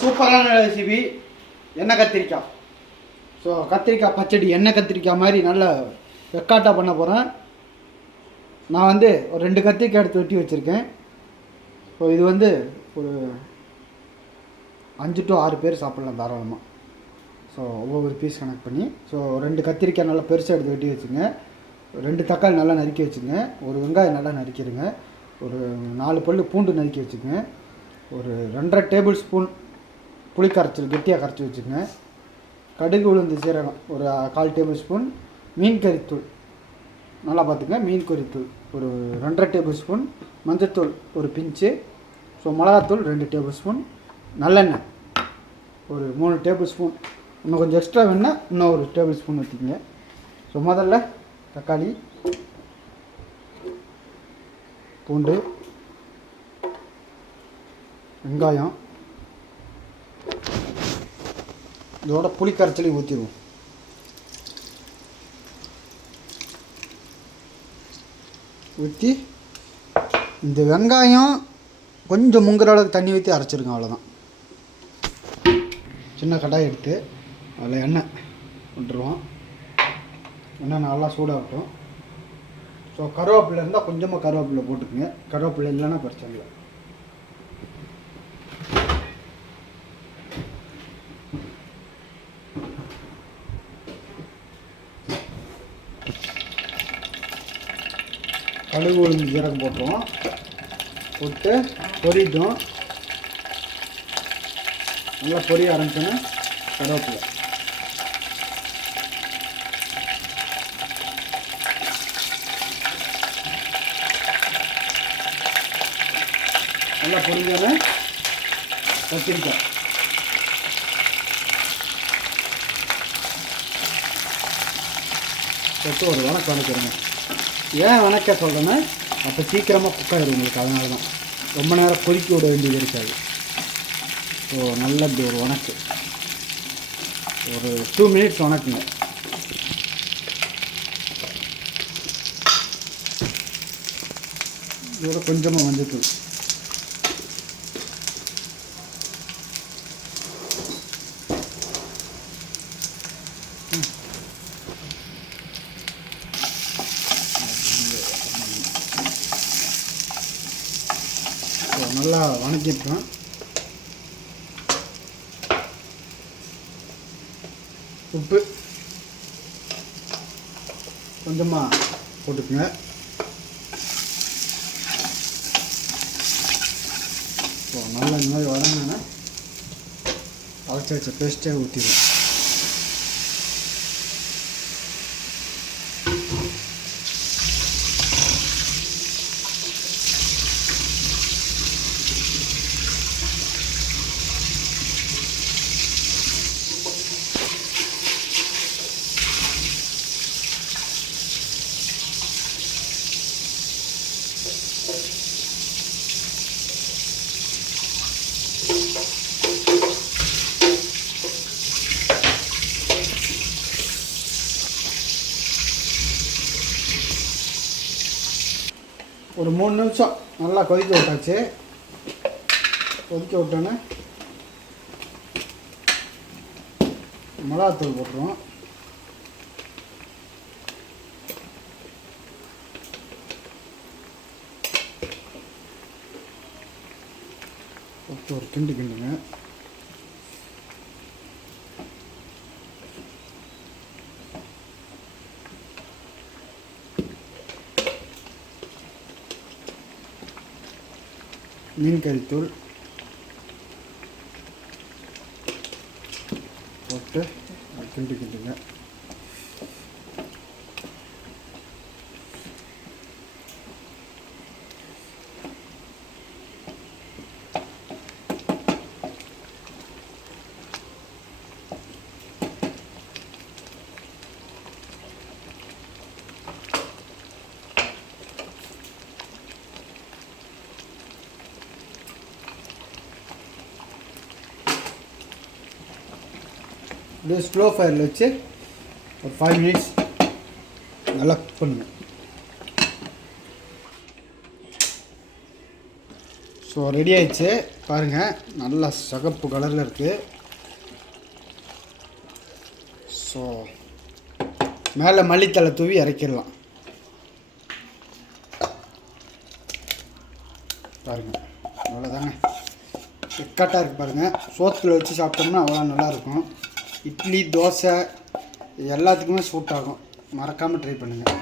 சூப்பரான ரெசிபி எண்ணெய் கத்திரிக்காய். ஸோ கத்திரிக்காய் பச்சடி எண்ணெய் கத்திரிக்காய் மாதிரி நல்லா வெக்காட்டாக பண்ண போகிறேன். நான் வந்து ஒரு 2 கத்திரிக்காய் எடுத்து வெட்டி வச்சுருக்கேன். ஸோ இது வந்து ஒரு 5 to 6 பேர் சாப்பிட்லாம் தாராளமாக. ஸோ ஒவ்வொரு பீஸ் கணக்கு பண்ணி ஸோ 2 கத்திரிக்காய் நல்லா பெருசாக எடுத்து வெட்டி வச்சுங்க. 2 தக்காளி நல்லா நறுக்கி வச்சுங்க. ஒரு வெங்காயம் நல்லா நறுக்கிடுங்க. ஒரு 4 பல்லு பூண்டு நறுக்கி வச்சுக்கோங்க. ஒரு 2.5 டேபிள் ஸ்பூன் புளி கரைச்சல் கெட்டியாக கரைச்சி வச்சுக்கோங்க. கடுகு உளுந்து சீரகம் ஒரு 1/4 டேபிள் ஸ்பூன். மீன் கறித்தூள் நல்லா பார்த்துங்க. மீன் கறித்தூள் ஒரு 2.5 டேபிள் ஸ்பூன். மஞ்சத்தூள் ஒரு பிஞ்சு. ஸோ மிளகாத்தூள் 2 டேபிள் ஸ்பூன். நல்லெண்ணெய் ஒரு 3 டேபிள் ஸ்பூன். இன்னும் கொஞ்சம் எக்ஸ்ட்ரா வேணுன்னா இன்னும் ஒரு டேபிள் ஸ்பூன் ஊற்றிக்கங்க. ஸோ முதல்ல தக்காளி, பூண்டு, வெங்காயம், இதோட புளி கரைச்சலையும் ஊற்றிடுவோம். ஊற்றி இந்த வெங்காயம் கொஞ்சம் முங்குற அளவுக்கு தண்ணி ஊற்றி அரைச்சிருங்க. அவ்வளோதான். சின்ன கடாய் எடுத்து அதில் எண்ணெய் விட்டுருவோம். எண்ணெய் நல்லா சூடாகட்டும். ஸோ கருவேப்பிலை இருந்தால் கொஞ்சமாக கருவேப்பிலை போட்டுக்குங்க. கருவேப்பிலை இல்லைன்னா பிரச்சனை இல்லை. கடுகு உளுந்து ஜீரகம் போட்டுருவோம். போட்டு பொரிட்டும். நல்லா பொரிய ஆரம்பிச்சோன்னா கருவேப்பிலை, நல்லா பொரிஞ்சோன்னே கத்திரிக்காய், போட்டு ஒரு வணக்கம் வணக்கிறேங்க. ஏன் வணக்க சொல்கிறேன்னா அப்போ சீக்கிரமாக குக் ஆகிடும் உங்களுக்கு. அதனால தான் ரொம்ப நேரம் பொரிக்க விட வேண்டியது இருக்காது. ஸோ நல்ல இப்படி ஒரு வணக்கு ஒரு 2 மினிட்ஸ் வணக்குங்க. இதோட கொஞ்சமாக மஞ்சத்தூள், நல்லா வணக்கிட்டோம். உப்பு கொஞ்சமாக போட்டுக்குங்க. ஸோ நல்லா இந்த மாதிரி வதங்கினா அரைச்சி வச்ச பேஸ்ட்டே ஊற்றிடுவோம். ஒரு 3 நிமிஷம் நல்லா கொதிக்க விட்டாச்சு. கொதிக்க விட்டோன்னே மிளகாத்தூள் போட்டுருவோம். ஒரு கிண்டு கிண்டுங்க. மீன் கறித்தூள் போட்டு கிண்டு கிண்டுங்க. அப்படியே ஸ்லோ ஃபயரில் வச்சு ஒரு 5 மினிட்ஸ் நல்லா குக் பண்ணுங்க. ஸோ ரெடி ஆயிடுச்சு பாருங்கள், நல்லா சிகப்பு கலரில் இருக்குது. ஸோ மேலே மல்லித்தலை தூவி இறக்கிடலாம். பாருங்கள், அவ்வளோதாங்க. எக்கட்டாக இருக்குது பாருங்கள். சோத்தில் வச்சு சாப்பிட்டோம்னா அவ்வளோ நல்லாயிருக்கும். இட்லி, தோசை எல்லாத்துக்குமே சூட் ஆகும். மறக்காமல் ட்ரை பண்ணுங்கள்.